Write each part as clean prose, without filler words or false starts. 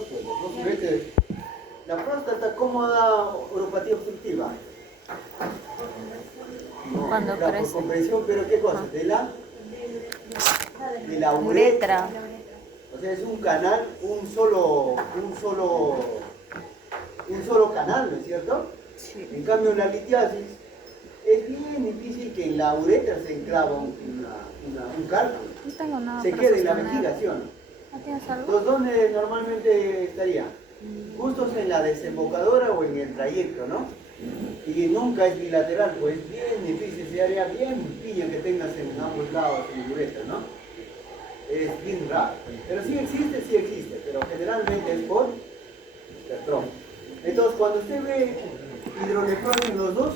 los uretes. La próstata, ¿cómo da uropatía obstructiva? No, Cuando por crece. compresión, pero ¿qué cosa? De la uretra. Uretra. O sea, es un canal, un solo canal, ¿no es cierto? Sí. En cambio, en la litiasis es bien difícil que en la uretra se enclava un cálculo. No tengo nada Se para queda en la sostener. vejiga, ¿sí o no? ¿No tienes algo? Entonces, ¿dónde normalmente estaría? Justos en la desembocadura o en el trayecto, ¿no? Y nunca es bilateral, pues es bien difícil, se haría bien piña que tengas en ambos lados en uretra, ¿no? Es bien raro. Pero sí existe, pero generalmente es por hipertrofia. Entonces, cuando usted ve hidronefrosis en los dos,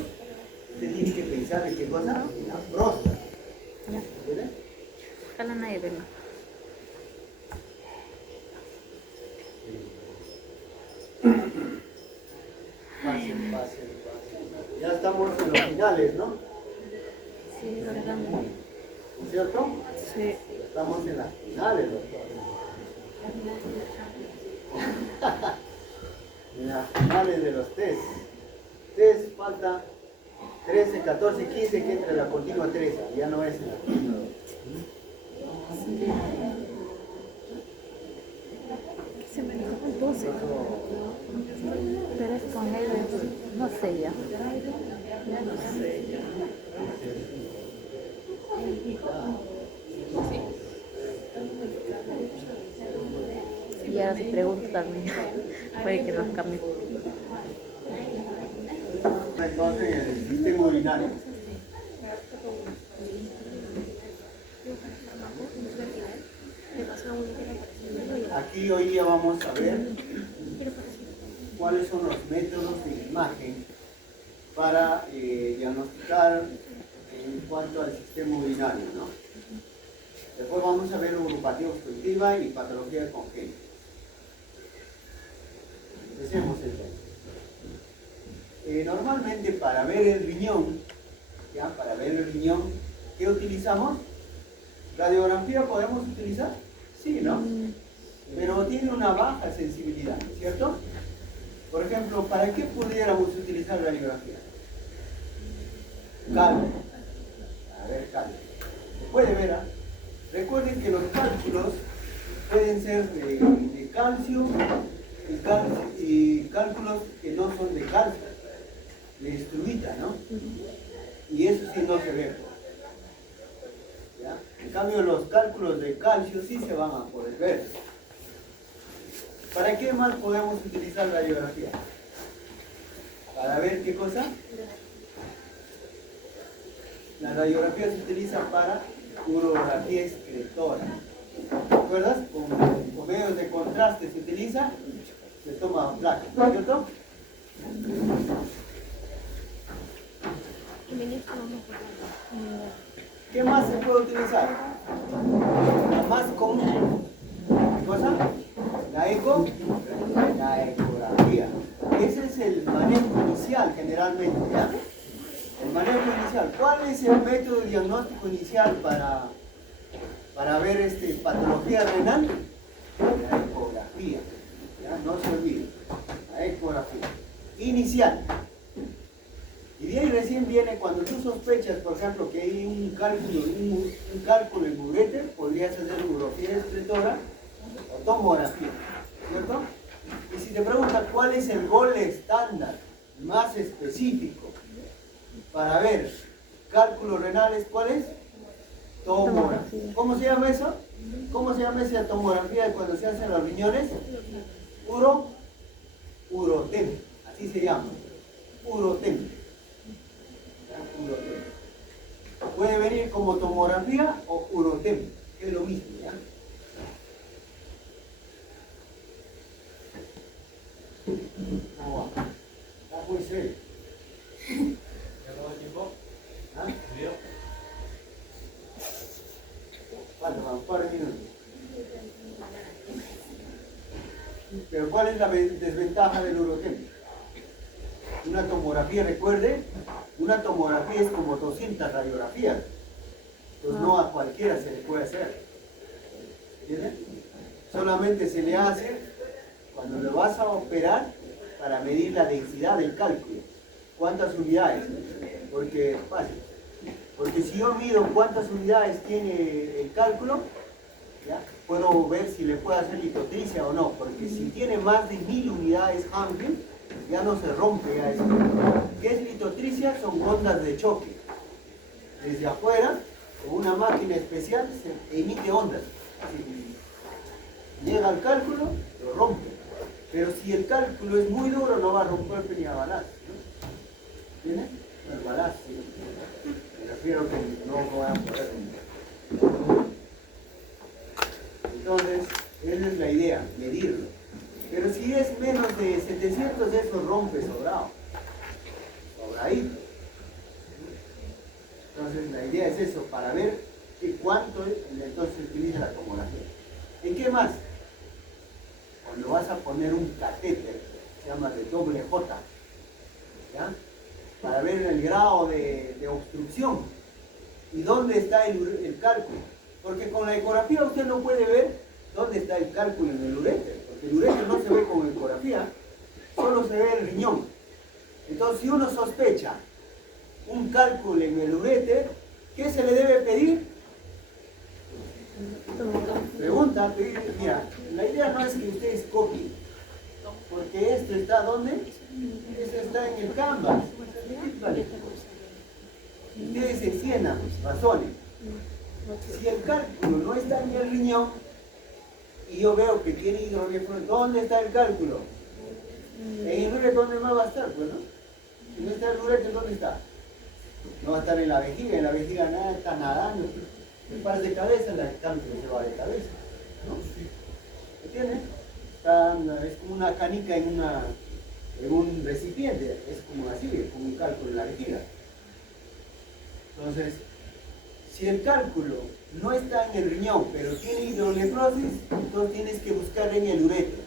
usted tiene que pensar en qué cosa, en la próstata. Ya. ¿Entiende? Ojalá nadie venga. Fácil. Ya estamos en los finales, ¿no? Sí, verdad. ¿No es cierto? Sí. Estamos en las finales, doctor. En las finales de los test. Test falta 13, 14, 15 que entre la continua 13. Ya no es en la continua 2. Se me dijo el 12. Pero es con ellos. No sé ya. No sé ya. Y ahora se pregunta también. Puede que nos cambie. Entonces, el sistema urinario. Aquí hoy día vamos a ver cuáles son los métodos de imagen para diagnosticar en cuanto al sistema urinario, ¿no? Después vamos a ver uropatía obstructiva y patología congénita. Empecemos entonces. Normalmente para ver el riñón, ¿ya? Para ver el riñón, ¿qué utilizamos? ¿Radiografía podemos utilizar? Sí, ¿no? Pero tiene una baja sensibilidad, ¿cierto? Por ejemplo, ¿para qué pudiéramos utilizar radiografía? Cálculo. A ver, cálculo. Se puede ver, ¿ah? Recuerden que los cálculos pueden ser de calcio y cálculos que no son de calcio, de estruita, ¿no? Y eso sí no se ve. ¿Ya? En cambio, los cálculos de calcio sí se van a poder ver. ¿Para qué más podemos utilizar la radiografía? ¿Para ver qué cosa? La radiografía se utiliza para urografía excretora. ¿Recuerdas? Con medios de contraste se utiliza, se toma placa, ¿cierto? ¿Qué más se puede utilizar? La más común. ¿Qué cosa? La ecografía. Ese es el manejo inicial generalmente, ¿ya? El manejo inicial. ¿Cuál es el método diagnóstico inicial para ver patología renal? La ecografía. ¿Ya? No se olvide. La ecografía. Inicial. Y de ahí recién viene cuando tú sospechas, por ejemplo, que hay un cálculo en ureter, podrías hacer urografía excretora o tomografía, ¿cierto? Y si te preguntan cuál es el gol estándar más específico para ver cálculos renales, ¿cuál es? Tomografía. ¿Cómo se llama eso? ¿Cómo se llama esa tomografía cuando se hacen los riñones? Urotem, así se llama, urotem. Puede venir como tomografía o urotem, que es lo mismo, ¿ya? ¿Cómo va? Está muy serio. ¿Ya todo el tiempo? ¿Ah? ¿Video? Falta un par de minutos. Pero ¿cuál es la desventaja del urotem? Una tomografía, recuerde, una tomografía es como 200 radiografías. Entonces no a cualquiera se le puede hacer. ¿Entienden? Solamente se le hace cuando lo vas a operar para medir la densidad del cálculo. ¿Cuántas unidades? Porque, fácil. Porque si yo mido cuántas unidades tiene el cálculo, ¿ya? Puedo ver si le puedo hacer litotricia o no. Porque si tiene más de 1000 unidades Hamilton, ya no se rompe ya esto. ¿Qué es litotricia? Son ondas de choque. Desde afuera, con una máquina especial, se emite ondas. Si llega al cálculo, lo rompe. Pero si el cálculo es muy duro, no va a romper ni a balas, ¿no? ¿Entiendes? El balas, sí. Me refiero que no van a poder. Entonces, esa es la idea, medirlo. Pero si es menos de 700, eso rompe sobrado. Sobradito. Entonces, la idea es eso, para ver cuánto es, entonces se utiliza la tomografía. ¿En qué más? Cuando vas a poner un catéter, se llama de doble J, ¿ya? Para ver el grado de obstrucción y dónde está el cálculo. Porque con la ecografía usted no puede ver dónde está el cálculo en el uréter, porque el uréter no se ve con ecografía, solo se ve el riñón. Entonces, si uno sospecha un cálculo en el uréter, ¿qué se le debe pedir? Pregunta, mira, la idea no es que ustedes copien, porque esto está ¿dónde? Esto está en el Canvas. Vale. Ustedes enciendan, razones. Si el cálculo no está en el riñón y yo veo que tiene hidronefrosis, ¿dónde está el cálculo? En el uréter, ¿dónde más va a estar? Pues, ¿no? Si no está el uréter, ¿dónde está? No va a estar en la vejiga nada, está nadando. El par de cabeza, el cálculo se va de cabeza, ¿no? ¿Entiendes? Es como una canica en un recipiente, es como así, es como un cálculo en la vejiga. Entonces, si el cálculo no está en el riñón, pero tiene hidronefrosis, entonces tienes que buscar en el uréter.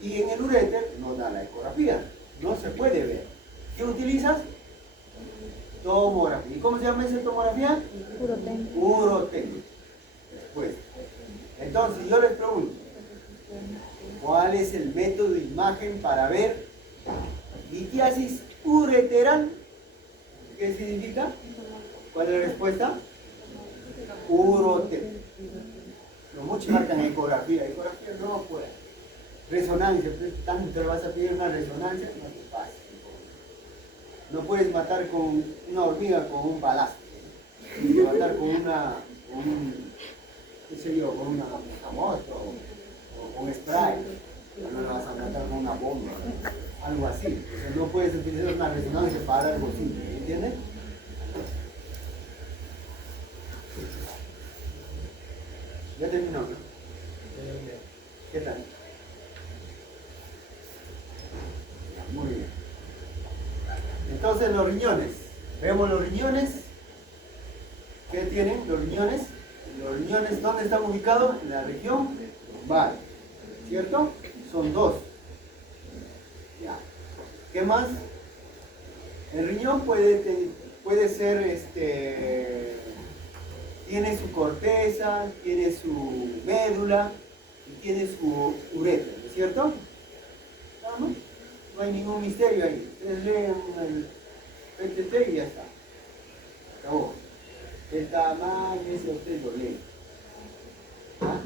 Y en el uréter no da la ecografía, no se puede ver. ¿Qué utilizas? Tomografía. ¿Y cómo se llama esa tomografía? Urotécnica. Después. Entonces, yo les pregunto, ¿cuál es el método de imagen para ver litiasis ureteral? ¿Qué significa? ¿Cuál es la respuesta? Urotécnica. Pero muchos marcan ecografía. Ecografía no puede. Resonancia. Tanto le vas a pedir una resonancia, no te pasa. No puedes matar con una hormiga con un balazo. Tienes que matar con qué sé yo, con una moto o con spray. No le vas a matar con una bomba, algo así. Entonces no puedes utilizar una resonancia para algo simple, ¿entiendes? Ya terminó, ¿no? ¿Qué tal? Muy bien. Entonces los riñones, vemos los riñones, ¿qué tienen los riñones? Los riñones, ¿dónde están ubicados? En la región lumbar, ¿cierto? Son dos. Ya. ¿Qué más? El riñón puede ser, tiene su corteza, tiene su médula y tiene su uretra, ¿no es cierto? ¿Vamos? No hay ningún misterio ahí. Ustedes leen el PTT y ya está. Acabó. El tamaño ese usted lo lee. ¿Ah?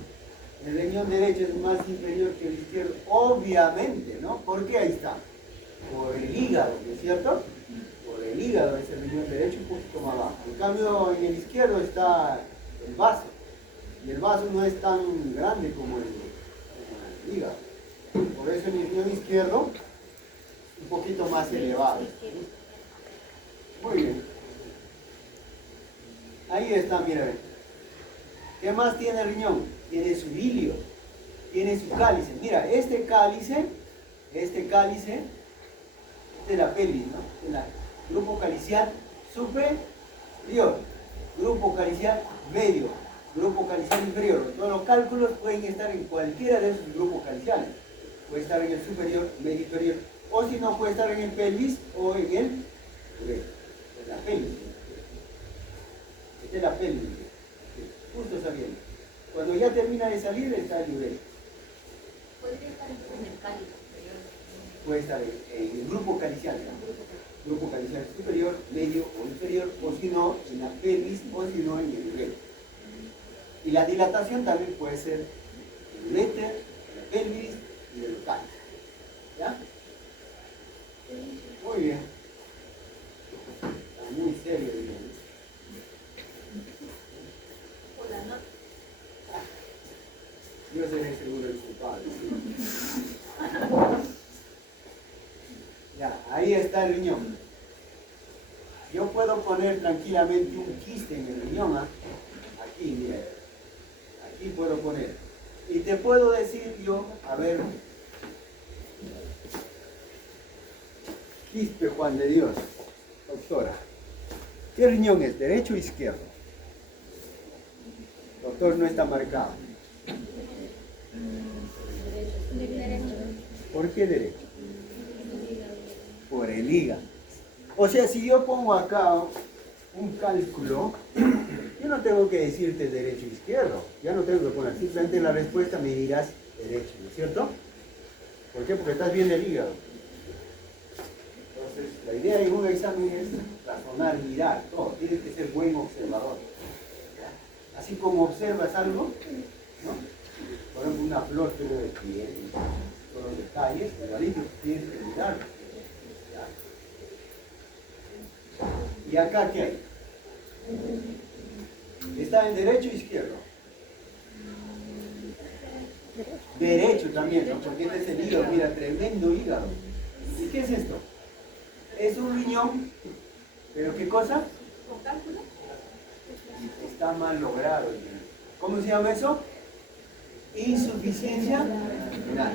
El riñón derecho es más inferior que el izquierdo. Obviamente, ¿no? ¿Por qué ahí está? Por el hígado, ¿no es cierto? Por el hígado es el riñón derecho un poquito más abajo. En cambio, en el izquierdo está el vaso. Y el vaso no es tan grande como el hígado. Por eso en el riñón izquierdo un poquito más elevado. Muy bien. Ahí está, mira. ¿Qué más tiene el riñón? Tiene su hilio, tiene su cálice. Mira, este cálice es de la pelvis, ¿no? Grupo calicial superior, grupo calicial medio, grupo calicial inferior. Todos los cálculos pueden estar en cualquiera de esos grupos caliciales. Puede estar en el superior, medio, inferior. O si no, puede estar en el pelvis o en el la pelvis. Esta es la pelvis. Justo saliendo. Cuando ya termina de salir, está el uretra. ¿Podría estar en el puede estar en el grupo calicial, grupo calicial superior, medio o inferior, o si no, en la pelvis, o si no, en el uréter. Y la dilatación también puede ser el uréter, la pelvis y el cáliz. ¿Ya? Muy bien. Está muy serio, digamos. Yo seré seguro el culpable. Ya, ahí está el riñón. Yo puedo poner tranquilamente un quiste en el riñón, ¿ah? Aquí, mira. Aquí puedo poner. Y te puedo decir yo, a ver, quiste Juan de Dios, doctora. ¿Qué riñón es? ¿Derecho o izquierdo? Doctor, no está marcado. ¿Por qué derecho? Por el hígado. O sea, si yo pongo acá un cálculo, yo no tengo que decirte derecho o izquierdo. Ya no tengo que poner. Simplemente la respuesta me dirás derecho, ¿no es cierto? ¿Por qué? Porque estás bien el hígado. Entonces, la idea de un examen es razonar, mirar, todo. Tienes que ser buen observador. Así como observas algo, ¿no? Por ejemplo, una flor que de piel, todos los detalles, igualito tienes que mirarlo. ¿Y acá qué hay? ¿Está en derecho o izquierdo? Derecho también, ¿no? Porque este es el hígado, mira, tremendo hígado. ¿Y qué es esto? Es un riñón, pero ¿qué cosa? Está mal logrado. ¿Cómo se llama eso? Insuficiencia renal.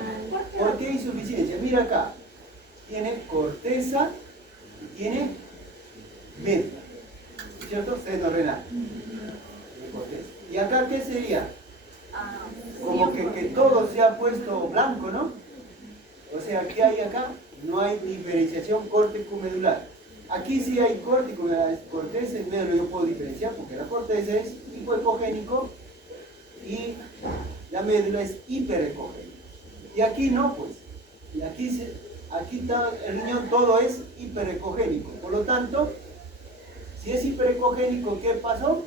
¿Por qué insuficiencia? Mira acá. Tiene corteza y tiene médula. ¿Cierto? Seno renal. ¿Y acá qué sería? Como que todo se ha puesto blanco, ¿no? O sea, ¿qué hay acá? No hay diferenciación córtico-medular. Aquí sí hay córtico-medular, corteza y médula yo puedo diferenciar porque la corteza es hipoecogénico y la médula es hiperecogénica. Y aquí no, pues. Y aquí está el riñón, todo es hiperecogénico. Por lo tanto, si es hiperecogénico, ¿qué pasó?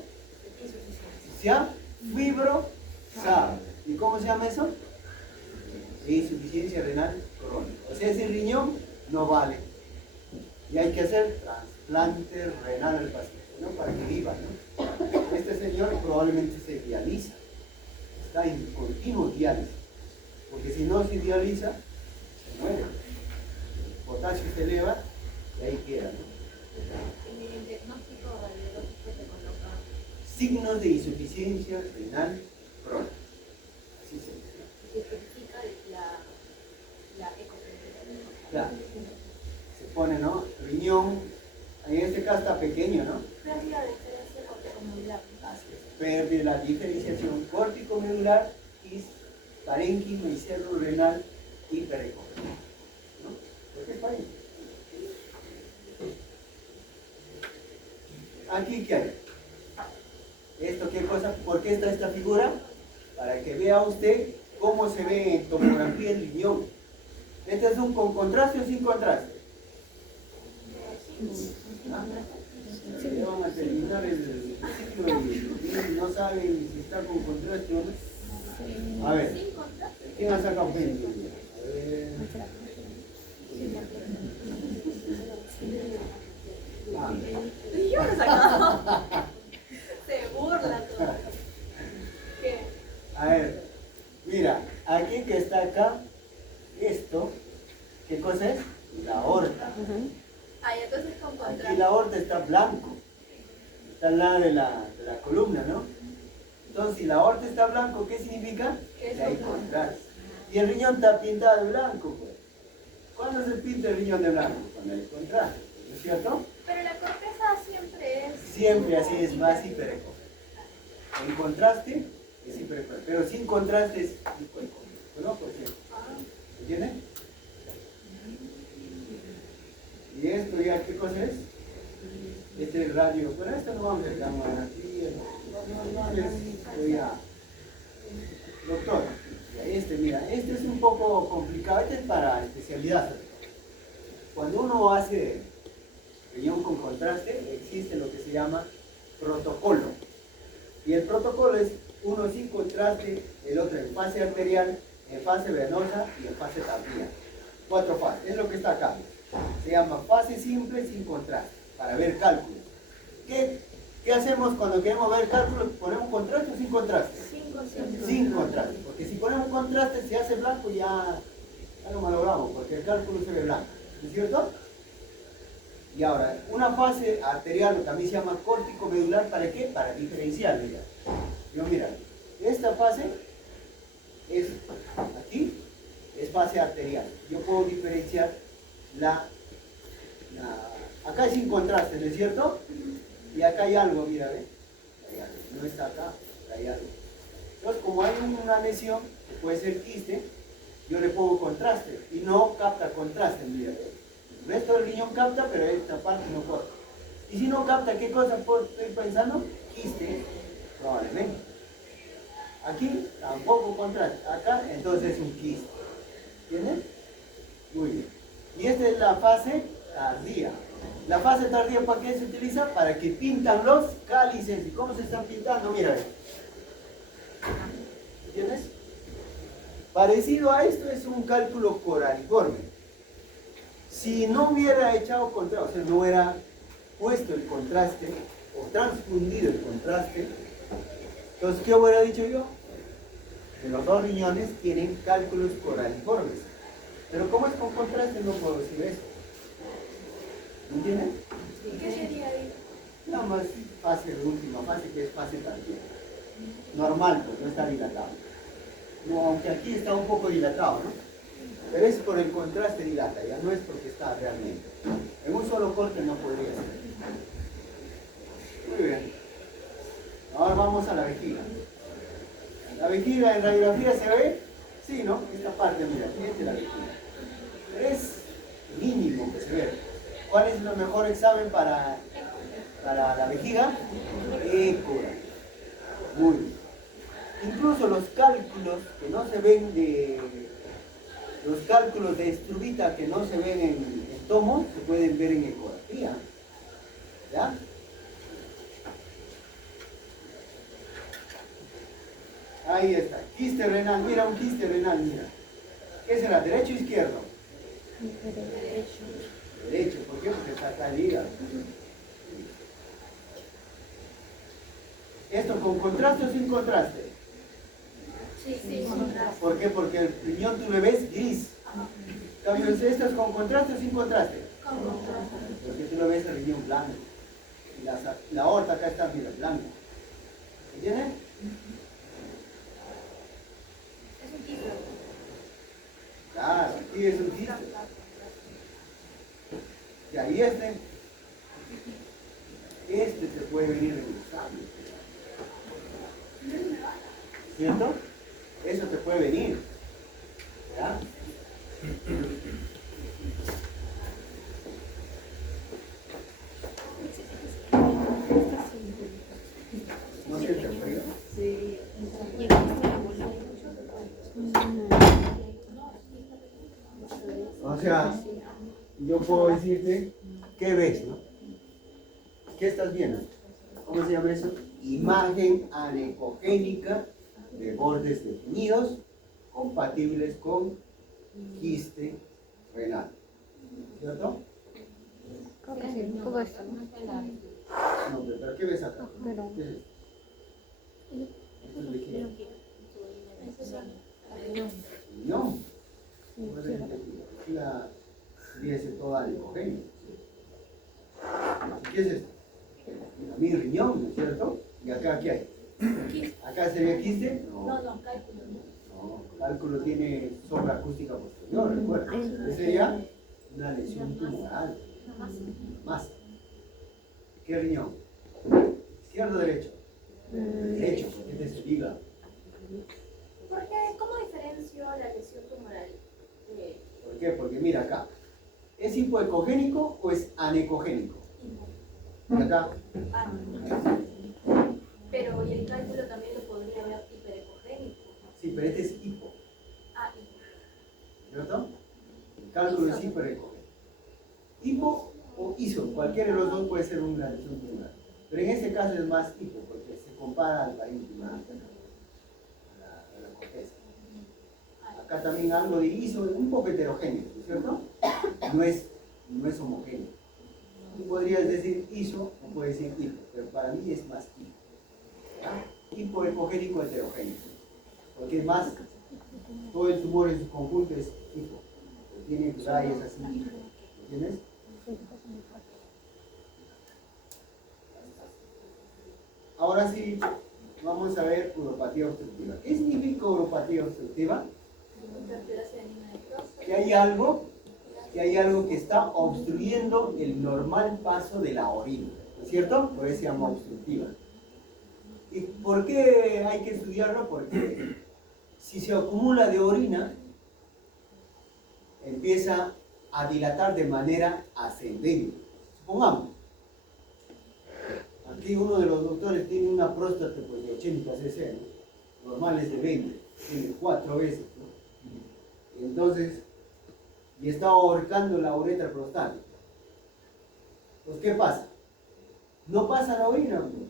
Se ha fibrosado. ¿Y cómo se llama eso? Insuficiencia renal crónica. O sea, ese riñón no vale. Y hay que hacer trasplante renal al paciente, ¿no? Para que viva, ¿no? Este señor probablemente se dializa. Está en continuo diálisis. Porque si no se dializa, se muere. El potasio se eleva y ahí queda, ¿no? En el diagnóstico radiológico se coloca Signos de insuficiencia renal crónica. Así se dice. se especifica la ecografía. Claro. Se pone, ¿no? Riñón, en este caso está pequeño, ¿no? Pérdida de diferencia corticomedular. Así es. Pierde la diferenciación córtico-medular y parénquima y cerro renal hiperecogénico. ¿No? ¿Por qué falla? Aquí, ¿qué hay? ¿Esto qué cosa? ¿Por qué está esta figura? Para que vea usted cómo se ve en tomografía el riñón. ¿Este es un con contraste o sin contraste? ¿Ah? Ya van a terminar el ciclo y no saben si está con contraste o no. A ver, ¿quién ha sacado 20? A ver. Ah. Yo lo he sacado. Se burla todo. ¿Qué? A ver, mira, aquí que está acá, esto, ¿qué cosa es? La aorta. Ay, entonces con Aquí contraste. la aorta está blanco, está al lado de la columna, ¿no? Entonces, si la aorta está blanco, ¿qué significa? Que hay contraste. Y el riñón está pintado de blanco, pues. ¿Cuándo se pinta el riñón de blanco? Cuando hay contraste, ¿no es cierto? Pero la corteza siempre es. Siempre así es más hiperecogénico. En contraste es hiperecogénico, pero sin contraste es hipoecogénico, ¿no? Por ejemplo. ¿Entienden? ¿Y esto ya qué cosa es? Este es el radio. Bueno, esto no vamos a llamar aquí. No les voy a... Doctor, este, mira, este es un poco complicado. Este es para especialidad. cuando uno hace riñón con contraste, existe lo que se llama protocolo. Y el protocolo es uno sin contraste, el otro en fase arterial, en fase venosa y en fase tardía. 4 fases, es lo que está acá. Se llama fase simple sin contraste, para ver cálculos. ¿Qué hacemos cuando queremos ver cálculos? ¿Ponemos contraste o sin contraste? Sin contraste, porque si ponemos contraste, se hace blanco, ya lo malogramos, porque el cálculo se ve blanco, ¿no es cierto? Y ahora, una fase arterial, que también se llama córtico medular, ¿para qué? Para diferenciar, mira. Mira, esta fase es, aquí, es fase arterial. Yo puedo diferenciar acá es sin contraste, ¿no es cierto? Y acá hay algo, mira, ¿ves? Hay algo. No está acá, hay algo. Entonces, como hay una lesión, que puede ser quiste, yo le pongo contraste y no capta contraste, mira. El resto del riñón capta, pero esta parte no corta. Y si no capta, ¿qué cosa estoy pensando? Quiste, probablemente. Aquí tampoco contraste. Acá, entonces es un quiste. ¿Entiendes? Muy bien. Y esta es la fase tardía. La fase tardía, ¿para qué se utiliza? Para que pintan los cálices. ¿Y cómo se están pintando? Mira, ¿entiendes? Parecido a esto es un cálculo coraliforme. Si no hubiera echado contraste, o sea, no hubiera puesto el contraste o transfundido el contraste, entonces, ¿qué hubiera dicho yo? Que los dos riñones tienen cálculos coraliformes. Pero como es con contraste, no puedo decir eso. ¿Me entienden? ¿Y qué sería ahí? Nada más fase, la última fase, que es fase tardía. Normal, pues no está dilatado. No, aunque aquí está un poco dilatado, ¿no? Pero es por el contraste dilata, ya no es porque está realmente. En un solo corte no podría ser. Muy bien. Ahora vamos a la vejiga. La vejiga en radiografía se ve, sí, ¿no? Esta parte, mira, fíjate la vejiga. Es mínimo que se ve. ¿Cuál es el mejor examen para la vejiga? Eco. Muy bien. Incluso los cálculos que no se ven los cálculos de estrubita que no se ven en tomo, se pueden ver en ecografía. ¿Ya? Ahí está, quiste renal, mira un quiste renal, mira. ¿Qué será, derecho o izquierdo? Derecho, ¿por qué? Porque está acá el hígado. ¿Esto con contraste o sin contraste? Sí. ¿Por qué? Porque el riñón tú le ves gris. Cambio, ¿esto es con contraste o sin contraste? Porque tú lo ves el riñón blanco. Y la aorta acá está, mira, blanca. ¿Entiendes? Es un quiste. Claro, aquí es un quiste. Y ahí este te puede venir de un examen. ¿Cierto? Eso te puede venir. ¿Ya? ¿No sientes el frío? Sí. O sea, yo puedo decirte, ¿qué ves, no? ¿Qué estás viendo? ¿Cómo se llama eso? Imagen anecogénica de bordes definidos compatibles con quiste renal. ¿Cierto? Creo que sí, todo esto, ¿no? No, pero ¿qué ves acá? Pero- ¿Qué es esto? Esto es vejiga. Riñón. ¿Cómo es el vejiga? Vejiga sería ese todo anecogénico. ¿Qué es esto? Mi riñón, ¿no es cierto? ¿Y acá qué hay? ¿Acá sería quiste? No, cálculo. No, cálculo tiene sobreacústica posterior, recuerda. Esa sería una lesión tumoral. Más. ¿Qué riñón? ¿Izquierdo o derecho? Derecho, porque es el hígado. ¿Cómo diferencio la lesión tumoral? ¿Por qué? Porque mira acá. ¿Es hipoecogénico o es anecogénico? Y acá. Pero y el cálculo también lo podría ver hiperecogénico. Sí, pero este es hipo. Ah, ¿Cierto? El cálculo es hiperecogénico. Hipo o iso, cualquiera de los dos puede ser una lesión tumoral. Pero en este caso es más hipo, porque se compara al parénquima, a la corteza. Acá también algo de iso, un poco heterogéneo, ¿no es cierto? No es homogéneo. Tú podrías decir iso o puedes decir hipo, pero para mí es más hipo. ¿Ya? Hipoecogénico heterogéneo. Porque es más, todo el tumor en su conjunto es hipo. Tiene rayas así, ¿entiendes? Ahora sí, vamos a ver uropatía obstructiva. ¿Qué significa uropatía obstructiva? Que hay algo que está obstruyendo el normal paso de la orina, ¿no es cierto? Por eso se llama obstructiva. ¿Y por qué hay que estudiarlo? Porque si se acumula de orina, empieza a dilatar de manera ascendente. Supongamos, aquí uno de los doctores tiene una próstata pues, de 80 cc, ¿no? Normal es de 20, tiene 4 veces, ¿no? Y entonces, y está ahorcando la uretra prostática. Pues, ¿qué pasa? No pasa la orina, ¿no?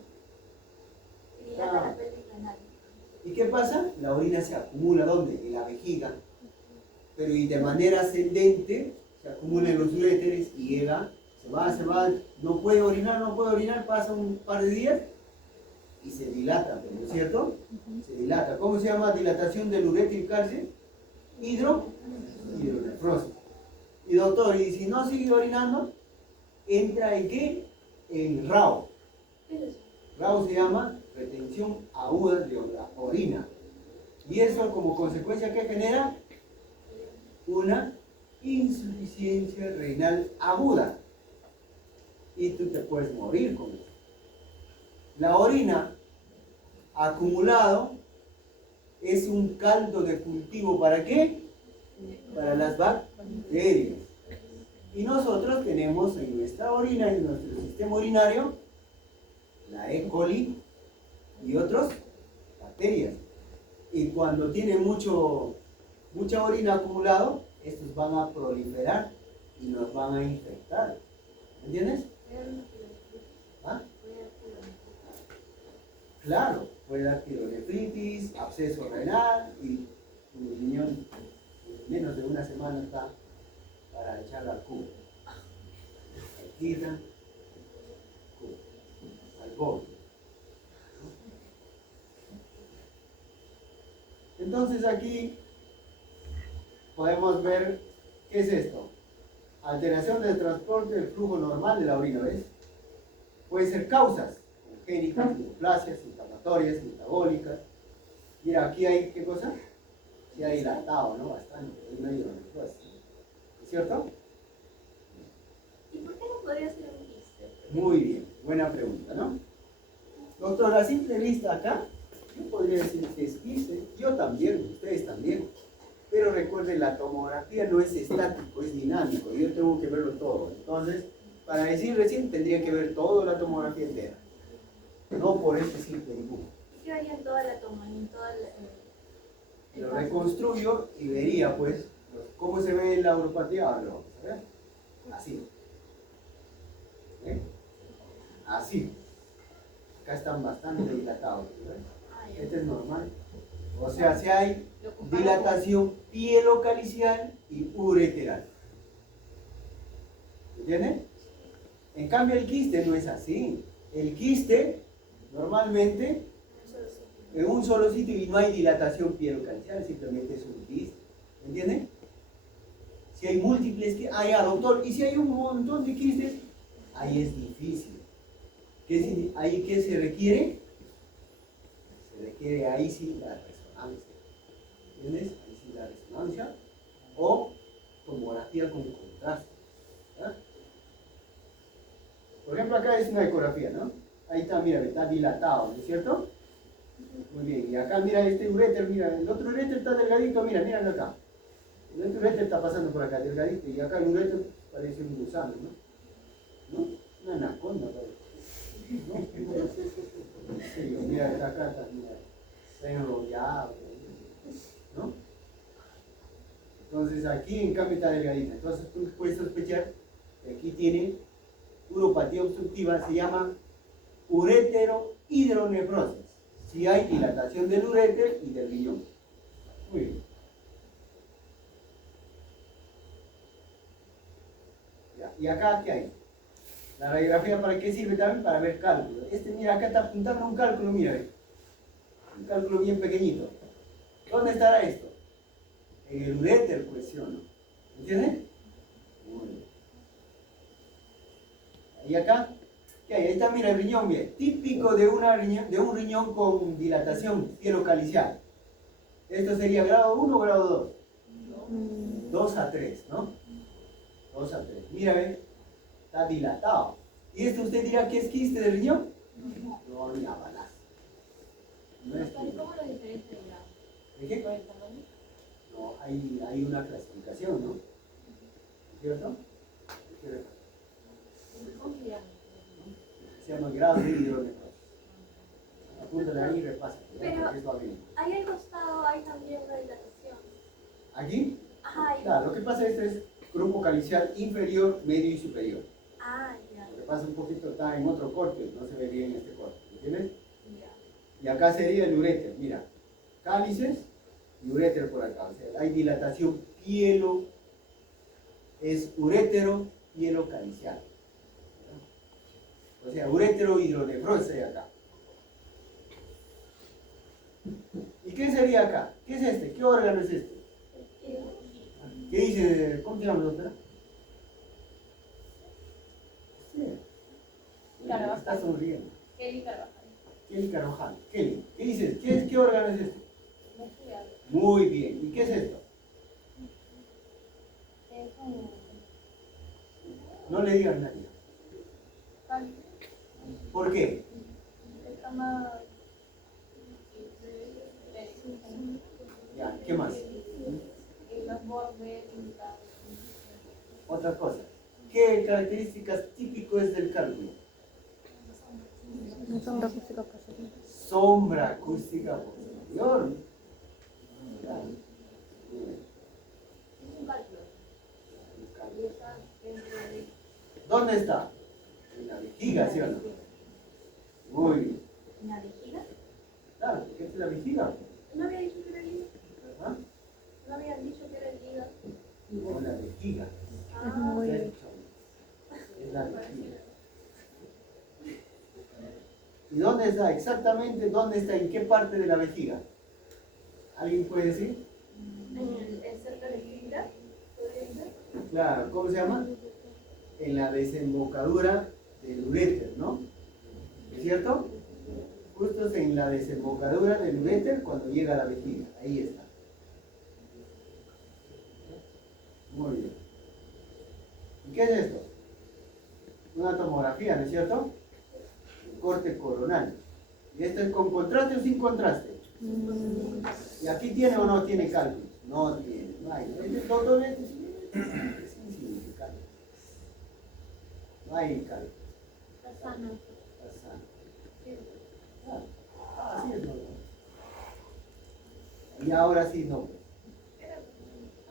¿Y qué pasa? La orina se acumula ¿dónde? En la vejiga, pero y de manera ascendente se acumula en los uréteres y llega, se va, no puede orinar, pasa un par de días y se dilata, ¿no es cierto? Se dilata. ¿Cómo se llama dilatación del uréter calcio? Hidronefrosis. Y doctor, y si no sigue orinando, entra en qué? En RAO. RAO se llama retención aguda de la orina. Y eso como consecuencia que genera una insuficiencia renal aguda. Y tú te puedes morir con eso. La orina acumulado es un caldo de cultivo ¿para qué? Para las bacterias. Y nosotros tenemos en nuestra orina, en nuestro sistema urinario, la E. coli y otras bacterias. Y cuando tiene mucha orina acumulado, estos van a proliferar y nos van a infectar. ¿Entiendes? ¿Ah? Claro, puede dar pielonefritis, absceso renal y un riñón en menos de una semana está para echarla al cubo. Quita, cubo, al borde. Entonces aquí podemos ver qué es esto. Alteración del transporte del flujo normal de la orina, ¿ves? Puede ser causas congénitas, neoplasias, inflamatorias, metabólicas. Mira, aquí hay, ¿qué cosa? Sí hay dilatado, ¿no? Bastante, hay una hidronefrosis. ¿Es cierto? ¿Y por qué no podría ser un quiste? Muy bien, buena pregunta, ¿no? Doctor, a simple vista acá, yo podría decir que es quiste, yo también, ustedes también. Pero recuerden, la tomografía no es estático, es dinámico, yo tengo que verlo todo. Entonces, para decir recién, tendría que ver toda la tomografía entera, no por este simple dibujo. ¿Qué haría en toda la toma, en toda el Lo paso? reconstruyo y vería, pues, cómo se ve la uropatía. Ahora lo vamos a ver. Así. ¿Ven? Así. Acá están bastante dilatados, ¿ves? Este es normal. O sea, si hay dilatación pielocalicial y ureteral. ¿Entienden? En cambio el quiste no es así. El quiste normalmente en un solo sitio y no hay dilatación pielocalcial, simplemente es un quiste. ¿Entienden? Si hay múltiples quistes, doctor, y si hay un montón de quistes, ahí es difícil. ¿Ahí qué se requiere? Se requiere ahí sí la resonancia. ¿Entiendes? Ahí sí la resonancia o tomografía con contraste. ¿Verdad? Por ejemplo, acá es una ecografía, ¿no? Ahí está, mira, está dilatado, ¿no es cierto? Muy bien, y acá mira este uréter, mira, el otro uréter está delgadito, míralo acá. El otro uréter está pasando por acá, delgadito, y acá el uréter parece un gusano, ¿no? ¿No? Una anaconda parece. ¿No? Sí, mira, acá está, mira, está enrollado, ¿no? Entonces aquí en cambio está delgadita, entonces tú puedes sospechar Aquí tiene uropatía obstructiva, se llama ureterohidronefrosis. Si hay dilatación del uréter y del riñón. Muy bien. Ya, ¿y acá qué hay? La radiografía, ¿para qué sirve también? Para ver cálculo. Mira, acá está apuntando un cálculo, mira, ve. Un cálculo bien pequeñito. ¿Dónde estará esto? En el uréter, pues, ¿sí o no? ¿Entiendes? Muy bien. ¿Y acá? ¿Qué hay? Ahí está, mira, el riñón, bien. Típico de un riñón con dilatación pielocalicial. Esto sería grado 1 o grado 2. 2 a 3, ¿no? 2 a 3. Mira, ve. Está dilatado. ¿Y esto usted dirá que es quiste del riñón? No, ni a balazo. No es ¿Cómo quiste. lo diferencia el grado? ¿De qué? ¿Por el tamaño? No, hay una clasificación, ¿no? ¿Cierto? ¿Cómo se llama? Se llama grado de hidronefrosis. Apúntale ahí y repasa. Pero- Porque esto va bien. Ahí al costado hay también una dilatación. ¿Aquí? Ajá, Claro, lo que pasa es que es grupo calicial inferior, medio y superior. ya. Lo que pasa un poquito está en otro corte, no se ve bien este corte, ¿entiendes? Ya. Y acá sería el uréter, mira, cálices y uréter por acá. O sea, hay dilatación pielo, es urétero pielocalicial. O sea, urétero hidronefrosis hay acá. ¿Y qué sería acá? ¿Qué es este? ¿Qué órgano es este? ¿Qué dice? ¿Cómo se llama, doctora? Sí. Carvajal. Está sonriendo. Kelly Carvajal. Kelly Carvajal. Kelly, ¿qué dices? ¿Qué órgano es este? Vejiga. Muy bien. ¿Y qué es esto? Es un No le digas nadie. cálculo. ¿Por qué? Está más. Ya, ¿qué más? Y los bordes y tal. Otra cosa. ¿Qué características típicas del cálculo? No son acústica positiva. Sombra acústica posterior. Claro. Es un cálculo. Y está dentro de. ¿Dónde está? En la vejiga, ¿sí o no? Muy bien. ¿En la vejiga? Claro, porque esta es la vejiga. ¿No había dicho que era el hígado? ¿Ah? ¿No habían dicho que era el hígado? No, la vejiga. Es muy ¿Sí? bien. Es la vejiga. ¿Y dónde está? Exactamente, ¿dónde está? ¿En qué parte de la vejiga? ¿Alguien puede decir? ¿En cerca de vejiga? ¿Podría ser? Claro, ¿cómo se llama? En la desembocadura del uréter, ¿no? ¿Es cierto? Justo es en la desembocadura del uréter cuando llega a la vejiga. Ahí está. Muy bien. ¿Y qué es esto? Una tomografía, ¿no es cierto? Un corte coronal. ¿Y esto es con contraste o sin contraste? ¿Y aquí tiene o no tiene cálculos? No tiene, no hay. Todo esto es insignificante. No hay cálculos. Está sano. Está sano. Así es, ¿no? Y ahora sí, no.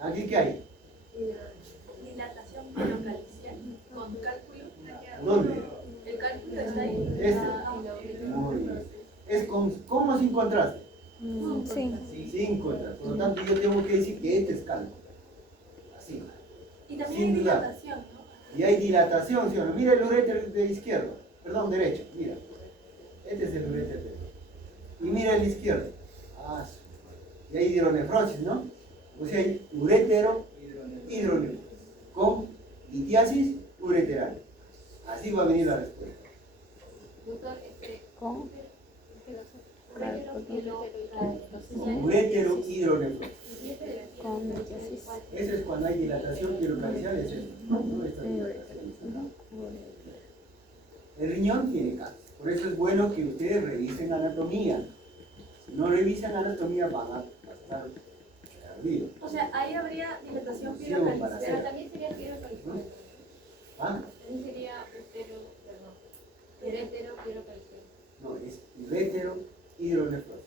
¿Aquí qué hay? Dilatación pielocalicial. Con cálculo. ¿Dónde? El cálculo está ahí. Este. En la orilla. Muy bien. Es ¿cómo sin contraste? Sí. Sin contraste. Por lo tanto, yo tengo que decir que este es cálculo. Así. Y también Sin hay duda. dilatación, ¿no? Y hay dilatación, ¿sí o no? Mira el uréter de izquierdo. Perdón, derecho. Mira. Este es el uréter derecho. Y mira el izquierdo. Ah, sí. Y hay hidronefrosis, ¿no? O sea, hay urétero, hidronefrosis. Con litiasis ureteral. Así va a venir la respuesta. Doctor, Con Urétero, hidronefrosis. con litiasis. Ese es cuando hay dilatación pielocalicial, es eso. No esta dilatación. El riñón tiene cáncer. Por eso es bueno que ustedes revisen anatomía. Si no revisan anatomía van a estar perdidos. O sea, ahí habría dilatación Sí, pielocalicial. para hacer. pero también sería quiero calcium. ¿Ah? También sería urétero, quiero calcium. No, es urétero, hidronefrosis.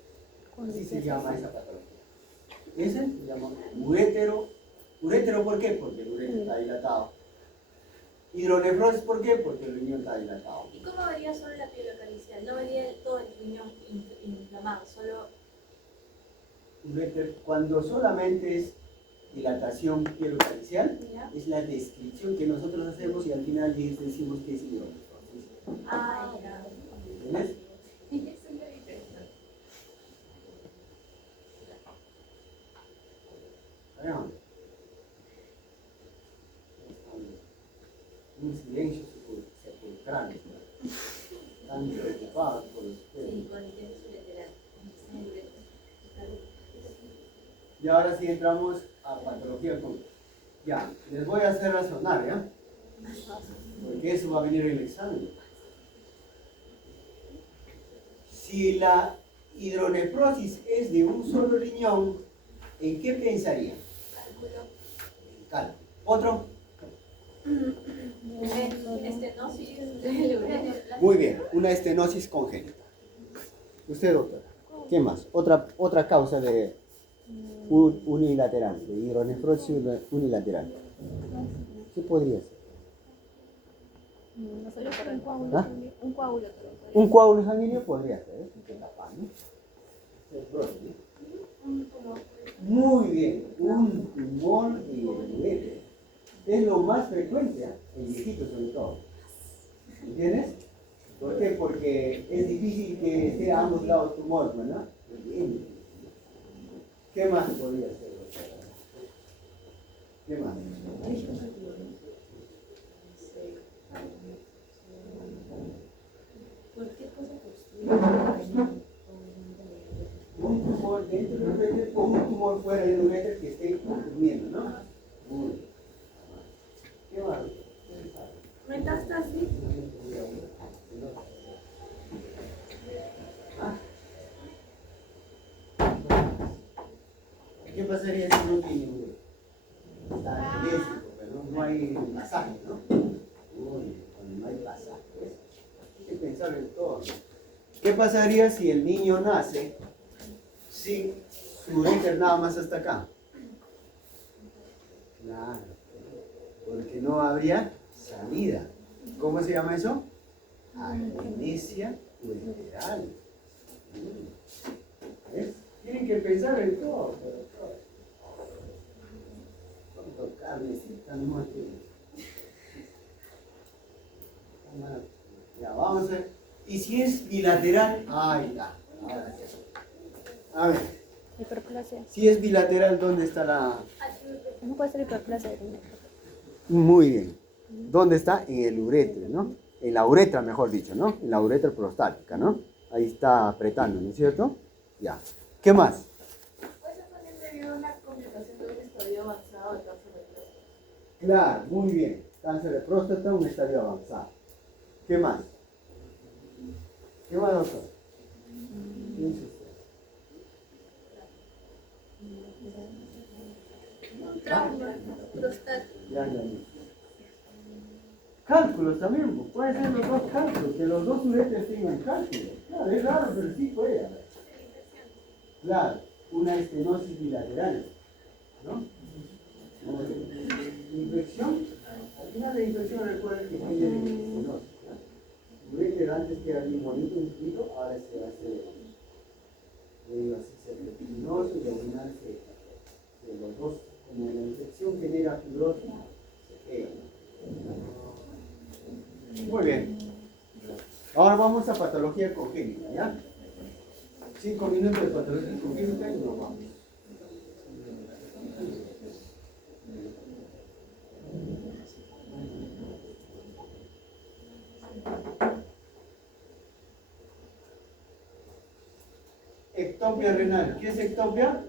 Así se llama esa patología. Ese se llama urétero. ¿Urétero por qué? Porque el urétero está dilatado. Hidronefrosis, ¿por qué? Porque el riñón está dilatado. ¿Y cómo vería solo la pielocalicial? No vería todo el riñón inflamado, solo... Uréter, cuando solamente es dilatación pielocalicial, ¿Ya? es la descripción que nosotros hacemos y al final decimos que es hidronefrosis. Ah, ya. ¿Entiendes? Vean. Un silencio sepulcral. Están preocupados por ustedes. Sí, con el tema lateral. Y ahora sí entramos a patología con... Ya, les voy a hacer razonar, ¿ya? Porque eso va a venir en el examen. Si la hidronefrosis es de un solo riñón, ¿en qué pensarían? Cálculo. En cálculo. ¿Otro? Estenosis del uretero. Muy bien, una estenosis congénita. Usted, doctora. ¿Qué más? Otra causa de unilateral, de hidronefrosis unilateral. ¿Qué podría ser? No solo por un coágulo, ¿Ah? un coágulo. Un coágulo sanguíneo podría ser, ¿eh? Muy bien, un tumor de uréter. Es lo más frecuente, ¿eh? En viejitos sobre todo. ¿Entiendes? ¿Por qué? Porque es difícil que esté a ambos lados tumor, ¿verdad? Bien. ¿Qué más podría ser? ¿Qué más? Cualquier cosa que Un tumor dentro del uréter o un tumor fuera del uréter que esté durmiendo, ¿no? Muy bien. ¿Qué más? metástasis. ¿Ah? ¿Qué pasaría si no tiene uréter? Está anésico, pero no hay pasaje, ¿no? Uy, cuando no hay pasaje, ¿ves? Hay que pensar en todo. ¿Qué pasaría si el niño nace sin su uréter nada más hasta acá? Claro, porque no habría salida. ¿Cómo se llama eso? Agenesia ureteral. ¿Ves? Tienen que pensar en todo. Cuánto carnecita no tiene. Ya, vamos a ver. ¿Y si es bilateral? Ahí está. Ahora sí. A ver, Hiperplasia. si es bilateral, ¿dónde está la...? No puede ser hiperplasia. Muy bien. ¿Dónde está? En el uretre, ¿no? En la uretra, mejor dicho, ¿no? En la uretra prostática, ¿no? Ahí está apretando, ¿no es cierto? Ya. ¿Qué más? Pues eso también debido a una complicación de un estadio avanzado de cáncer de próstata. Claro, muy bien. Cáncer de próstata, un estadio avanzado. ¿Qué más? ¿Qué más, doctor? Piense usted. Trauma prostático. Ya. Cálculos también, pues, pueden ser los dos cálculos, que los dos uretres tengan cálculos. Claro, es raro, pero sí puede haber. Claro, una estenosis bilateral, ¿no? Infección, al final de infección recuerden que tiene estenosis, ¿no? Ureter antes que era bien bonito, un poquito, ahora se hace medio así serpentinoso y al final se los dos, como la infección genera fibrosis, se pegan. Muy bien. Ahora vamos a patología congénita, ¿ya? 5 minutos de patología congénita y nos vamos. Ectopia renal. ¿Qué es ectopia?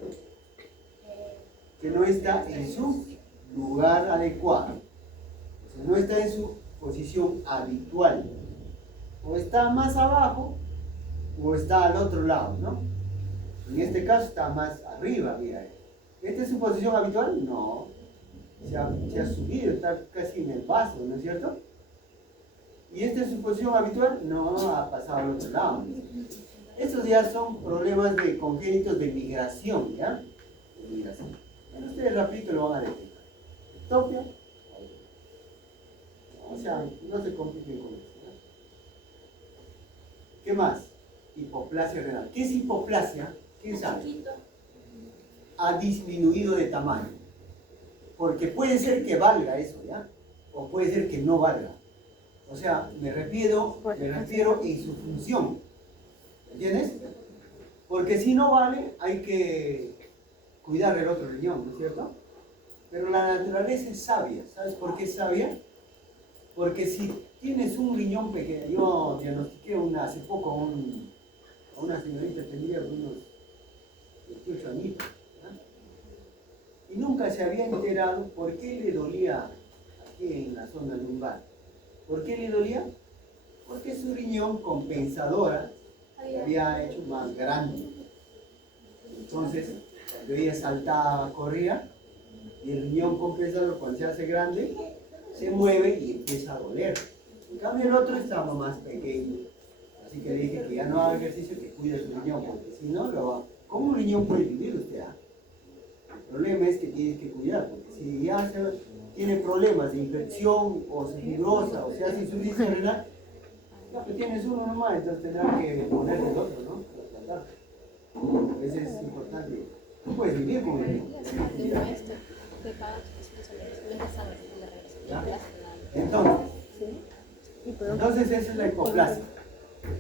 Que no está en su lugar adecuado. O sea, no está en su posición habitual. O está más abajo o está al otro lado, ¿no? En este caso está más arriba, mira. ¿Esta es su posición habitual? No. Se ha subido, está casi en el vaso, ¿no es cierto? ¿Y esta es su posición habitual? No, ha pasado al otro lado. Estos ya son problemas de congénitos de migración, ¿ya? De migración. Bueno, ustedes rapidito lo van a detectar. Ectopia. no se compliquen con eso. ¿No? ¿Qué más? Hipoplasia renal. ¿Qué es hipoplasia? ¿Quién sabe? Chiquito. Ha disminuido de tamaño. Porque puede ser que valga eso, ¿ya? O puede ser que no valga. O sea, me refiero en su función. ¿Entiendes? Porque si no vale, hay que cuidar el otro riñón, ¿no es cierto? Pero la naturaleza es sabia. ¿Sabes por qué es sabia? Porque si tienes un riñón pequeño, yo diagnostiqué hace poco a una señorita, tendría unos 28 añitos, ¿verdad? Y nunca se había enterado por qué le dolía aquí en la zona lumbar. ¿Por qué le dolía? Porque su riñón compensadora se había hecho más grande. Entonces, cuando ella saltaba, corría, y el riñón compensador cuando se hace grande, se mueve y empieza a doler. En cambio el otro estaba más pequeño. Así que le dije que ya no haga ejercicio, que cuide su riñón, porque si no, ¿cómo un riñón puede vivir usted? El problema es que tiene que cuidar, porque si ya tiene problemas de infección, o se fibrosa, o se hace insuficiencia renal, ya pues tienes uno nomás, entonces tendrá que ponerle el otro, ¿no? Tratar. Eso es importante. Tú puedes vivir con el riñón. ¿Ya? Entonces esa es la hipoplasia.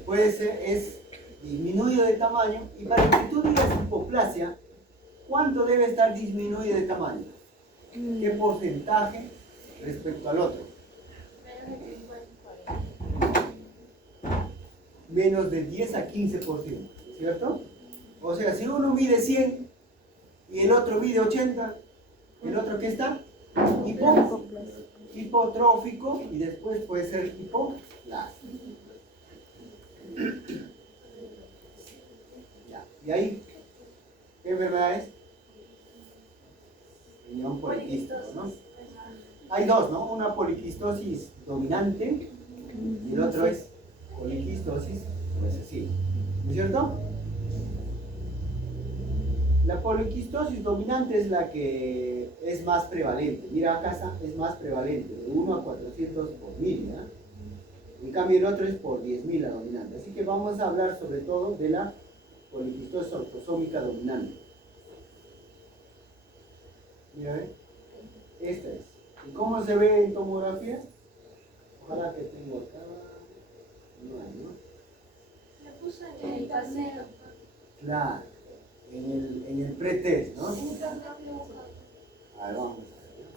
Puede ser, es disminuido de tamaño, y para que tú digas hipoplasia, ¿cuánto debe estar disminuido de tamaño? ¿Qué porcentaje respecto al otro? Menos de 10 a 15%, ¿cierto? O sea, si uno mide 100 y el otro mide 80, ¿el otro qué está? Hipotrófico, y después puede ser hipoplasia. Ya, y ahí, ¿qué enfermedad es? Riñón poliquístico, ¿no? Hay dos, ¿no? Una poliquistosis dominante y el otro es poliquistosis recesiva, ¿no es cierto? La poliquistosis dominante es la que es más prevalente. Mira, acá es más prevalente, de 1 a 400 por mil, ¿ya? En cambio el otro es por 10.000 la dominante. Así que vamos a hablar sobre todo de la poliquistosis autosómica dominante. Mira, ¿eh? Esta es. ¿Y cómo se ve en tomografía? Ojalá que tengo acá. No hay, ¿no? Me puso en el paseo. Claro, en el pretest, ¿no? A ver, vamos a ver.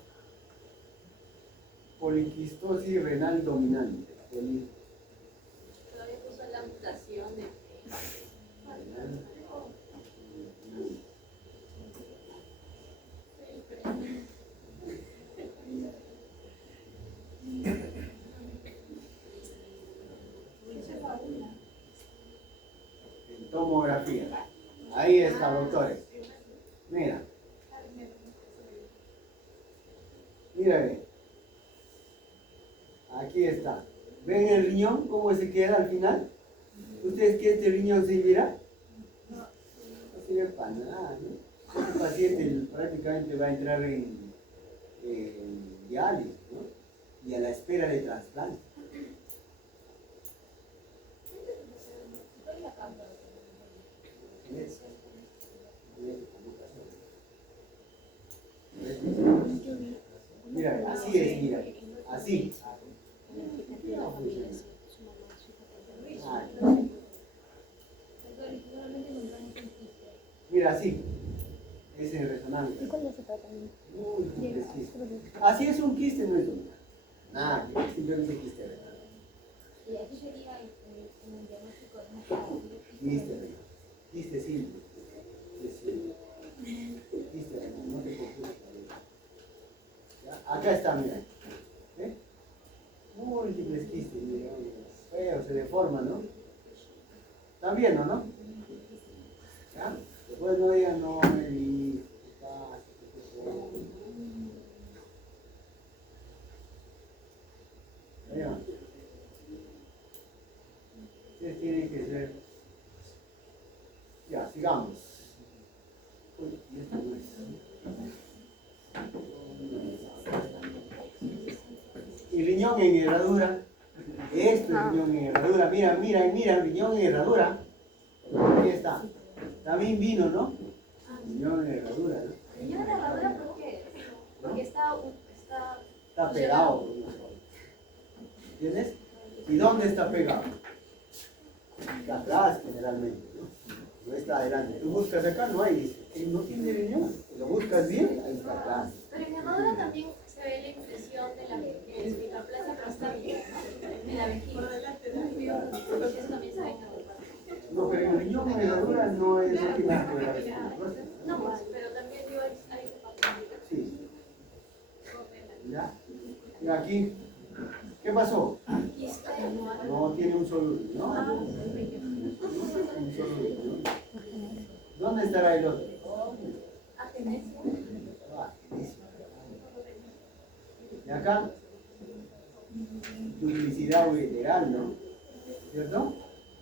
Poliquistosis renal dominante. Todavía puso la amputación de Renal dominante. En tomografía. Ahí está, doctores. Mira. Mira, ve. Aquí está. ¿Ven el riñón cómo se queda al final? ¿Ustedes creen que este riñón servirá? No sirve para nada, ¿no? Este paciente prácticamente va a entrar en diálisis, ¿no? Y a la espera de trasplante. ¿Ves? Mira, así es, mira, así. Mira, así. Es en resonancia. ¿Y cuál es el tratamiento? Así es un quiste, no es un. Nada, simplemente quiste renal. Y aquí sería un diagnóstico de Quiste renal. Quiste simple. Quiste renal, no te confundas. Acá está, mira. ¿Eh? Múltiples quistes, mira. Feo, se deforma, ¿no? ¿Están viendo, no? ¿Ya? Después no digan, no, me vi. Ustedes tienen que ser. Ya, sigamos. Uy, y esto no es. el riñón en herradura. Esto es riñón en herradura. Mira, riñón en herradura. Aquí está. También vino, ¿no? Riñón en herradura, ¿no? Riñón en herradura, ¿por qué? Porque está Está pegado. ¿Entiendes? ¿Y dónde está pegado? Está atrás generalmente, ¿no? No está adelante. Tú buscas acá, no hay, dice, no tiene riñón. Si lo buscas bien, ahí está atrás. Pero en herradura también se ve la impresión de la metaplasia prostática, ¿no? En la vejiga. Eso también se ve en herradura. No, pero el riñón en herradura no es lo que más puede haber. No, pues, pero también digo, hay patología. Sí. ¿Ya? Y aquí, ¿qué pasó? Quiste, No tiene un solo, ¿no? Un solo, ¿no? ¿Dónde estará el otro? agenesia. Ah, buenísimo. Y acá, duplicidad ureteral, ¿no? ¿Cierto?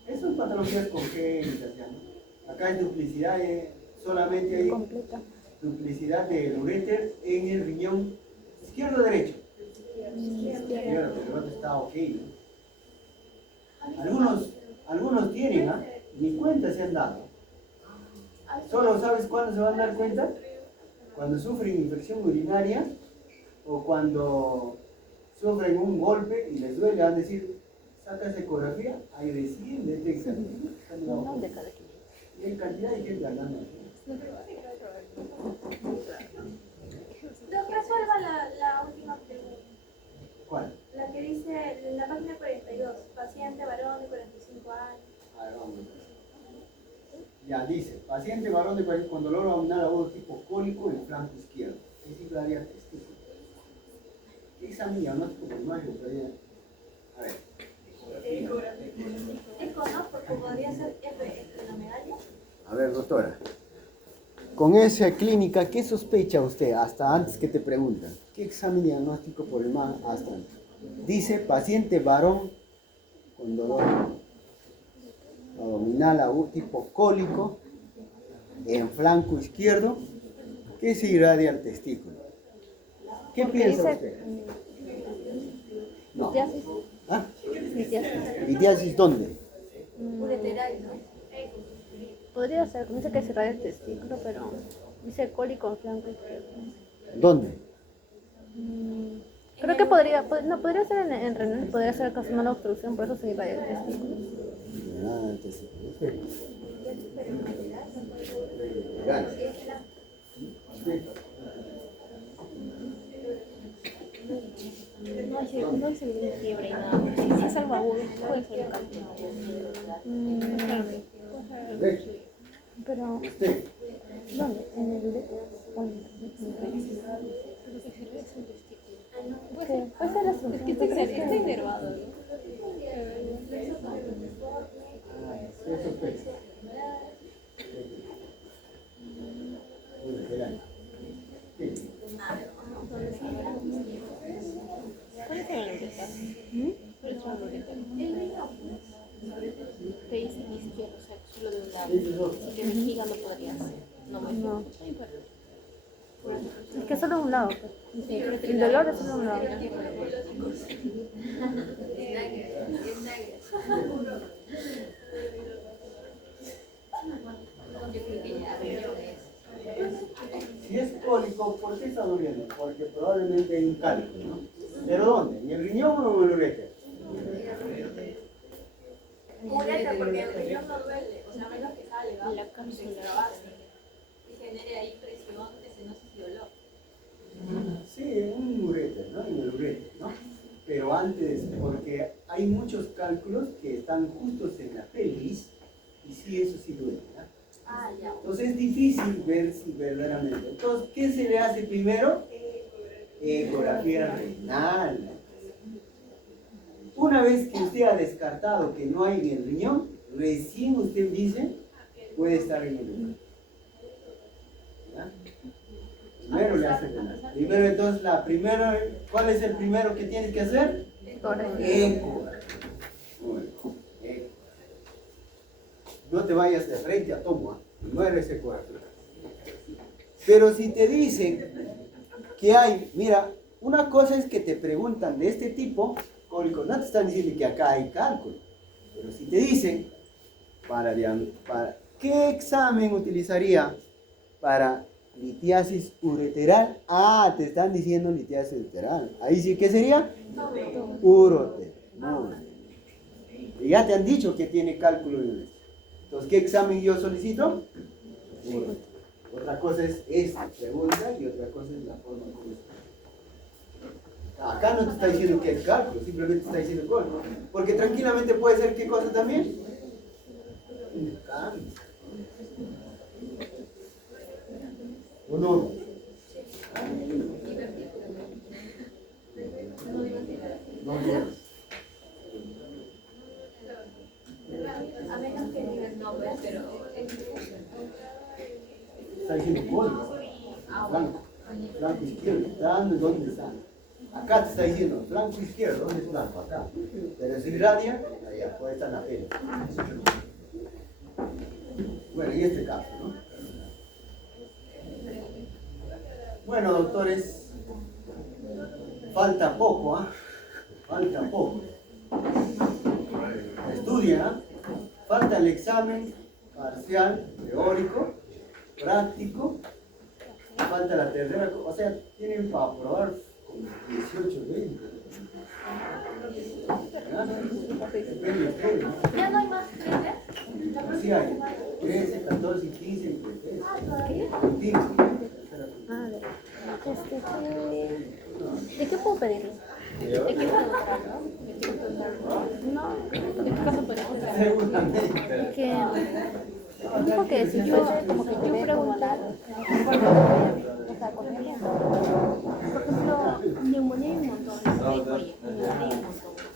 Eso es patologías congénitas, ¿ya? ¿No? Acá es duplicidad, solamente hay Completa. duplicidad del uréter en el riñón izquierdo o derecho. Izquierdo, pero el otro está ok, ¿no? Algunos tienen, ¿ah? Ni cuenta se han dado. Solo sabes cuándo se van a dar cuenta, cuando sufren infección urinaria o cuando sufren un golpe y les duele, van a decir, sacas ecografía, ahí recién detectan. No, de cada quien. Y hay cantidad de gente hablando. Resuelva la última pregunta. ¿Cuál? La que dice en la página 42, paciente varón de 45 años. A ver, vamos. Ya dice, paciente varón de 40 con dolor abdominal agudo tipo cólico en el flanco izquierdo. ¿Qué significaría testículo? ¿Qué examen diagnóstico primario traía? A ver. Eco, ¿no? Porque podría ser F en la medalla. A ver, doctora. Con esa clínica, ¿qué sospecha usted hasta antes que te preguntan? ¿Qué examen diagnóstico por el más hasta antes? Dice paciente varón con dolor abdominal agudo tipo cólico en flanco izquierdo que se irradia al testículo. ¿Qué piensa usted? No. Litiasis. ¿Ah? Litiasis. ¿Litiasis dónde? Ureteral, ¿no? Podría ser, dice que se radia el testículo, pero dice cólico en flanco izquierdo. ¿Dónde? Creo que podría ser en renal, podría ser carcinoma de obstrucción, por eso se irradia el testículo. Ah, testículo. Legal. No se ve fiebre y nada. Si es algo agudo, puede ser cáncer. Pero, ¿Usted? ¿dónde? ¿En el uréter? Puede ser la solución. Es que está inervado. Eso fue. Legal. Sí. ¿Cuál es el uréter? ¿Cuál es el uréter? Te dice izquierdo, o sea, solo de un lado. Si te vejiga no podría ser. No. Es que solo de un lado. El dolor es solo de un lado. Si es cólico, ¿por qué está doliendo? Porque probablemente hay un cálculo, ¿no? ¿Pero dónde? ¿En el riñón o en el uréter? Ureter, porque el riñón no duele, o sea, menos que salga La de cápsula. extra base y genere ahí presión, estenosis y dolor. Sí, en un uréter, ¿no? En el uréter, ¿no? Pero antes, porque hay muchos cálculos que están justos en la pelvis y sí, eso sí duele, ¿no? Ah, ya. Entonces es difícil ver si verdaderamente. Entonces, ¿qué se le hace primero? Ecografía renal. Una vez que usted ha descartado que no hay en el riñón, recién usted dice, puede estar en el riñón. ¿Ya? Primero le hace renal. Primero, entonces, ¿cuál es el primero que tienes que hacer? Ecografía. Bueno, ecografía. No te vayas de frente a tomo, no eres ecografía. Pero si te dicen que hay, mira, una cosa es que te preguntan de este tipo, cólicos, no te están diciendo que acá hay cálculo, pero si te dicen, ¿qué examen utilizaría para litiasis ureteral? Ah, te están diciendo litiasis ureteral. Ahí sí, ¿qué sería? Uroteral. Muy bien. Y ya te han dicho que tiene cálculo en el. Entonces, ¿qué examen yo solicito? Uroteral. Otra cosa es esta pregunta y otra cosa es la forma como está. Acá no te está diciendo que es cálculo, simplemente te está diciendo cálculo. Porque tranquilamente puede ser qué cosa también. Un cambio. ¿O no? No, no. A menos que digan no, pues, pero Está diciendo cólico. Flanco. Flanco izquierdo. ¿Dónde está? Acá te está diciendo flanco izquierdo. ¿Dónde es flanco? Acá. Pero si irradia, allá, puede estar en la pena. Bueno, y este caso, ¿no? Bueno, doctores, falta poco, ¿ah? Falta poco. Estudia, ¿ah? Falta el examen parcial, teórico, práctico. Falta la tercera, o sea, tienen para aprobar como 18, 20. ¿Ah? Depende de ustedes, ¿no? ya no hay más clases. Sí hay 13, 14 y 15 entre ustedes. Contigo. Ah, ¿de qué puedo pedirle? ¿De qué preguntarlo? ¿De qué preguntarlo? No, ¿de qué caso puedo hacer? Seguramente. Es que me dijo que si yo, como que yo pregunto, o sea, con ejemplo, por ejemplo, neumonía hay un montón, neumonía hay un montón.